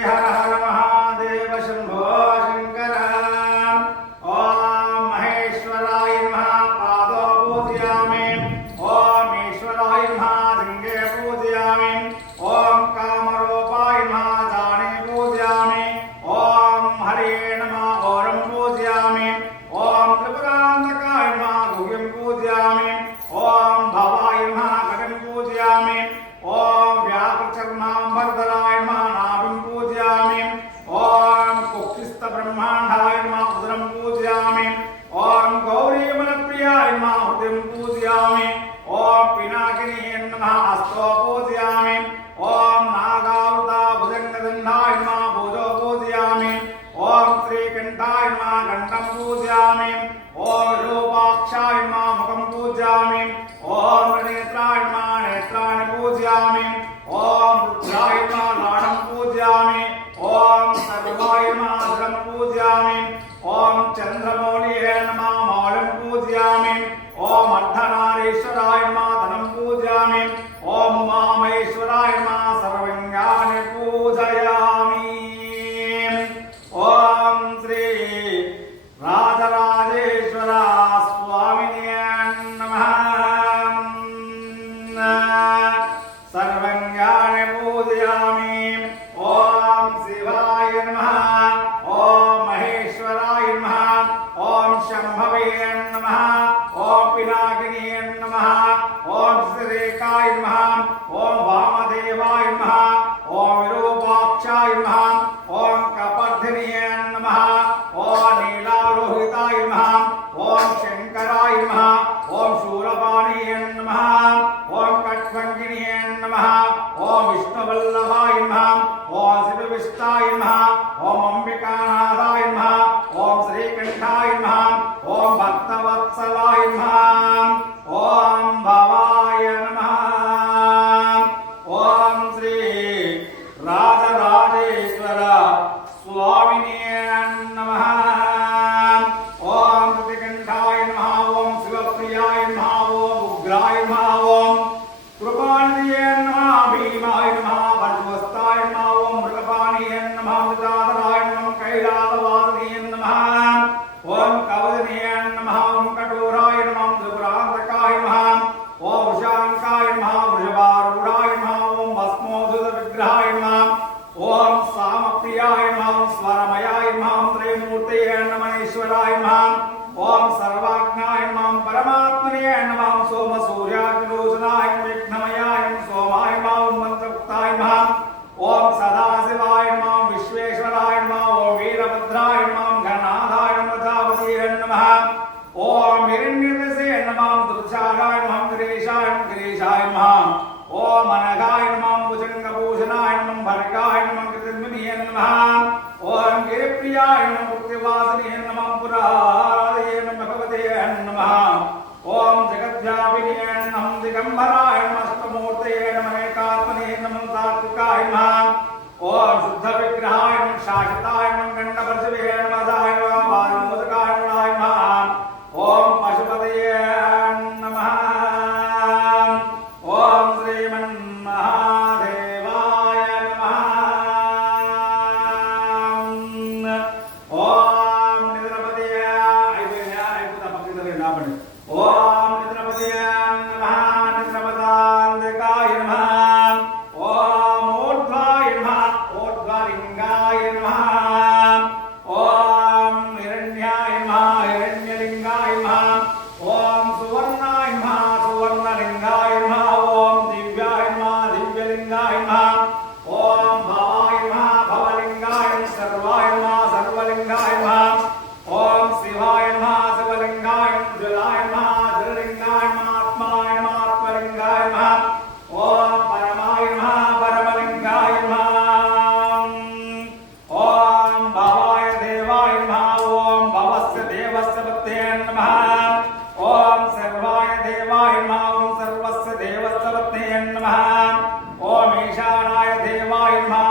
हर हर महादेव शंभो शंकर। ओम महेश्वराय नमः पादो पूजयामि। ओम ईश्वराय नमः जंगे पूजयामि। ओम कामरूपाय नमः जाने पूजयामि। ओम हरे नमः ओरं पूजयामि। ओम त्रिपुरान्तकाय नमः गुह्यं पूजयामि। ओम भवाय नमः खगं पूजयामि। ओम व्यापचर्मांबरधराय नमः नाभिं पूजयामि। ओम कुक्षिस्थ ब्रह्मांडाय नमः उदरं पूजयामि। ओम गौरीमनप्रियाय नमः हृदयं पूजयामि। ओम पिनाकिनी नमः हस्तो पूजयामि। ओम नागावृता भुजंगदण्डाय नमः भुजो पूजयामि। ओम श्रीकण्ठाय नमः कण्ठं पूजयामि। ओम रूपाक्षाय नमः मुखं पूजयामि। ओम नेत्राय नमः नेत्राणि पूजयामि। ओम रुद्राय नमः लाडं पूजयामि। ओम सर्वाय नमः धनं पूजयामि। ओम चंद्रमौलिये नमः मौलं पूजयामि। ओम अर्धनारीश्वराय नमः धनं पूजयामि। ओम उमामहेश्वराय नमः सर्वज्ञानि पूजयामि। ओम श्री राजराजेश्वर स्वामिने नमः। सर्वज्ञानि पूजयामि। ओम शिवाय नमः। ओम महेश्वराय नमः। ओम शंभवे नमः। ओम पिनाकिनी नमः। ओम श्रीरेखाय नमः। ओम वामदेवाय नमः। ओम विरूपाक्षाय नमः। ओम कपर्धिनी नमः। ओम नीलालोहिताय नमः। ओम शंकराय नमः। ओम शूलपाणि नमः। ओम कट्वंगिनी नमः। ओम विष्णुवल्लभाय नमः। ओम शिवविष्टाय नमः। ओम अंबिकानाथाय नमः। ओम श्रीकंठाय नमः। ओम भक्तवत्सलाय नमः। ओम भवाय नमः। ओम श्री राजराजेश्वर स्वामिने नमः। ओम कृतिकंठाय नमः। ओम शिवप्रियाय नमः। ओम उग्राय नमः। ओम कृपानिधये नमः। भीमाय नमः। भर्गवस्ताय नमः। ओम मृगपाणिये नमः। मृगाधराय नमः। कैलासवासिने नमः। ओम कवचने नमः। ओम कठोराय नमः। त्रिपुरान्तकाय नमः। ओम वृषांकाय नमः। वृषभारूढाय नमः। ओम भस्मोद्धत विग्रहाय नमः। ओम सामप्रियाय नमः। स्वरमयाय नमः। त्रयमूर्तये नमः। ईश्वराय नमः। ओम सर्वाज्ञाय नमः। परमात्मने नमः। सोम सूर्याग्निलोचनाय विघ्नमयाय सोमाय नमः। मंत्रमुक्ताय नमः। ओम सदाशिवाय नमः। विश्वेश्वराय नमः। ओम वीरभद्राय नमः। गणनाथाय नमः। प्रजापतिये नमः। ओम हिरण्यकसे नमः। दुर्चाराय नमः। गिरीशाय नमः। ओम अनघाय नमः। भुजंगभूषणाय नमः। भर्गाय नमः। कृतिर्मुनिये नमः। ओम गिरिप्रियाय नमः। भक्तिवासिने नमः। पुराराधये नमः। भगवते नमः। ओम जगद्व्यापिने नमः। दिगंबराय नमः। अष्टमूर्तये नमः। एकात्मने नमः। सात्विकाय नमः। ओम शुद्ध विग्रहाय नमः। शाश्वताय नमः। गंडवर्षवे नमः। दाय नमः। बालमोदकाय नमः। ओम पशुपतये नमः। ओम श्रीमन्महादेवाय नमः। ओम निद्रपतये ओम निद्रपतये नमः। निद्रपदान्तिकाय नमः। ओम ऊर्ध्वाय नमः। ऊर्ध्वलिंगाय नमः। ओम हिरण्याय नमः। हिरण्यलिंगाय नमः। ओम सुवर्णाय नमः। सुवर्णलिंगाय नमः। ओम दिव्याय नमः। दिव्यलिंगाय नमः। ओम भवाय नमः। भवलिंगाय नमः। सर्वाय नमः। सर्वलिंगाय नमः। ओम शिवाय नमः। शिवलिंगाय नमः। ज्वलाय नमः। ज्वललिंगाय नमः। आत्माय नमः। आत्मलिंगाय नमः। ओम परमाय नमः। परमलिंगाय नमः। ओम भवाय देवाय नमः। ओम भवस्य देवस्य पत्ये नमः। ओम सर्वाय देवाय नमः। ओम सर्वस्य देवस्य पत्ये नमः। ओम ईशानाय देवाय नमः।